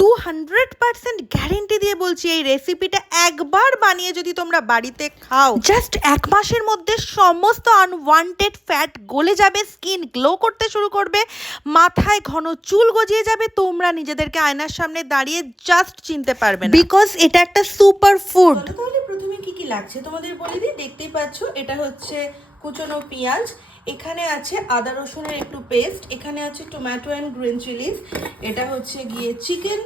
200% guarantee দিয়ে বলছি, এই রেসিপিটা একবার বানিয়ে যদি তোমরা বাড়িতে খাও, জাস্ট 1 মাসের মধ্যে সমস্ত আনওয়ান্টেড ফ্যাট গলে যাবে, স্কিন গ্লো করতে শুরু করবে, মাথায় ঘন চুল গজিয়ে যাবে, তোমরা নিজেদেরকে আয়নার সামনে দাঁড়িয়ে জাস্ট চিনতে পারবে না, বিকজ এটা একটা সুপার ফুড। তাহলে প্রথমে কি কি লাগছে তোমাদের বলে দিই। দেখতেই পাচ্ছ এটা হচ্ছে কুচনো পেঁয়াজ, এখানে আছে আদা রসুনের একটু পেস্ট, এখানে আছে টমেটো অ্যান্ড গ্রিন চিলিজ, এটা হচ্ছে গিয়ে চিকেন,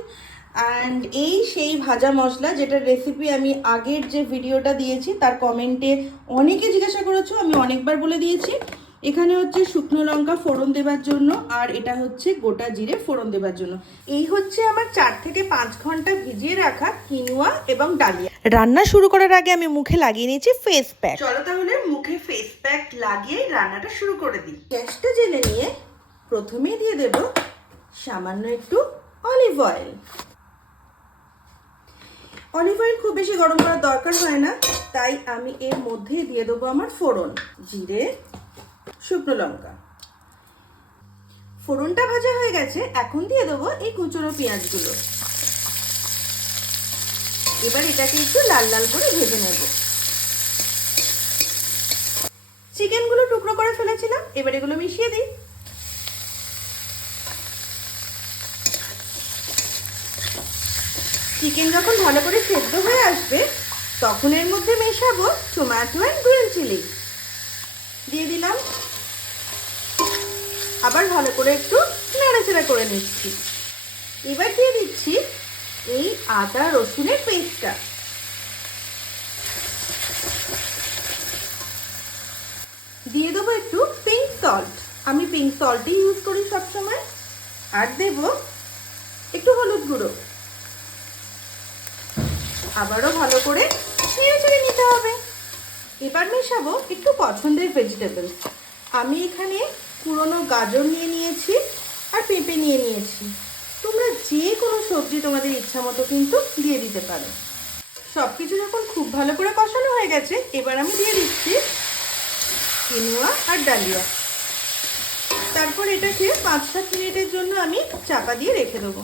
অ্যান্ড এই সেই ভাজা মশলা যেটার রেসিপি আমি আগের যে ভিডিওটা দিয়েছি তার কমেন্টে অনেকে জিজ্ঞাসা করেছো, আমি অনেকবার বলে দিয়েছি। এখানে হচ্ছে শুকনো লঙ্কা ফোড়ন দেবার জন্য, আর এটা হচ্ছে গোটা জিরে ফোড়ন দেবার জন্য। এই হচ্ছে আমার 4 থেকে 5 ঘন্টা ভিজিয়ে রাখা কিনুয়া এবং ডালিয়া। রান্না শুরু করার আগে আমি মুখে লাগিয়ে নিয়েছি ফেস প্যাক। চলো তাহলে মুখে ফেস প্যাক লাগিয়ে রান্নাটা শুরু করে দিই। গ্যাসটা জেলে নিয়ে প্রথমেই দিয়ে দেব সামান্য একটু অলিভ অয়েল। অলিভ অয়েল খুব বেশি গরম করার দরকার হয় না, তাই আমি এর মধ্যেই দিয়ে দেবো আমার ফোড়ন, জিরে, শুকনো লঙ্কা। ফোড়নটা ভাজা হয়ে গেছে, এখন দিয়ে দেবো এই কুচনো পেঁয়াজগুলো। এবার এটাকে একটু লাল লাল করে ভেজে নেব। চিকেনগুলো টুকরো করে ফেলেছিলাম, এবার এগুলো মিশিয়ে দিই। চিকেন যখন ভালো করে সেদ্ধ হয়ে আসবে তখন এর মধ্যে মেশাবো টমেটো অ্যান্ড গ্রিন চিলি দিয়ে দিলাম। আবার ভালো করে একটু নাড়াচাড়া করে নিচ্ছি। এবার দিয়ে দিচ্ছি এই আদা রসুনের পেস্টটা। দিয়ে দেবো একটু পিঙ্ক সল্ট, আমি পিঙ্ক সল্টই ইউজ করি সবসময়। আর দেব একটু হলুদ গুঁড়ো। আবারও ভালো করে নেড়ে নিতে হবে। এবার মেশাবো একটু পছন্দের ভেজিটেবলস। আমি এখানে পুরনো গাজর নিয়ে নিয়েছি আর পেঁপে নিয়ে নিয়েছি। তোমরা যে কোনো সবজি তোমাদের ইচ্ছা মতো কিন্তু দিয়ে দিতে পারো। সব কিছু যখন খুব ভালো করে কষানো হয়ে গেছে, এবার আমি দিয়ে দিচ্ছি কিনুয়া আর ডালিয়া। তারপর এটাকে 5-7 মিনিটের জন্য আমি চাপা দিয়ে রেখে দেবো।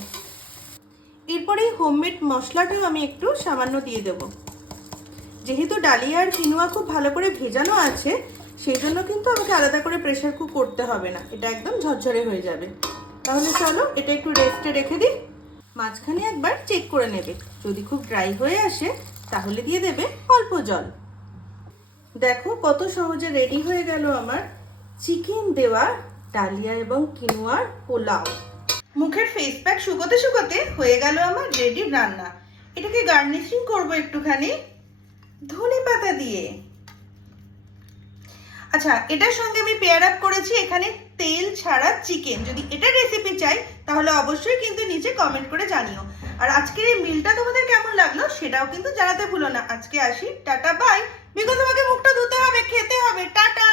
এরপরে হোমমেড মশলাটাও আমি একটু সামান্য দিয়ে দেব। যেহেতু ডালিয়া আর কিনুয়া খুব ভালো করে ভেজানো আছে, সেই জন্য কিন্তু আমাকে আলাদা করে প্রেসার কুক করতে হবে না, এটা একদম ঝরঝরে হয়ে যাবে। তাহলে চলো এটা একটু রেস্টে রেখে দিই। মাঝখানে একবার চেক করে নেবে, যদি খুব ড্রাই হয়ে আসে তাহলে দিয়ে দেবে অল্প জল। দেখো কত সহজে রেডি হয়ে গেল আমার চিকেন দেওয়া ডালিয়া এবং কিনুয়ার পোলাও। মুখের ফেস প্যাক শুকোতে শুকোতে হয়ে গেল আমার রেডি রান্না। এটাকে গার্নিশিং করব একটুখানি ধনেপাতা দিয়ে। আচ্ছা, এটার সঙ্গে আমি পেয়ার আপ করেছি এখানে তেল ছাড়া চিকেন। যদি এটা রেসিপি চাই তাহলে অবশ্যই কিন্তু নিচে কমেন্ট করে জানিও। আর আজকের এই মিলটা তোমাদের কেমন লাগলো সেটাও কিন্তু জানাতে ভুলো না। আজকে আসি, টাটা বাই, বিকজ আমাকে মুখটা ধুতে হবে, খেতে হবে, টাটা।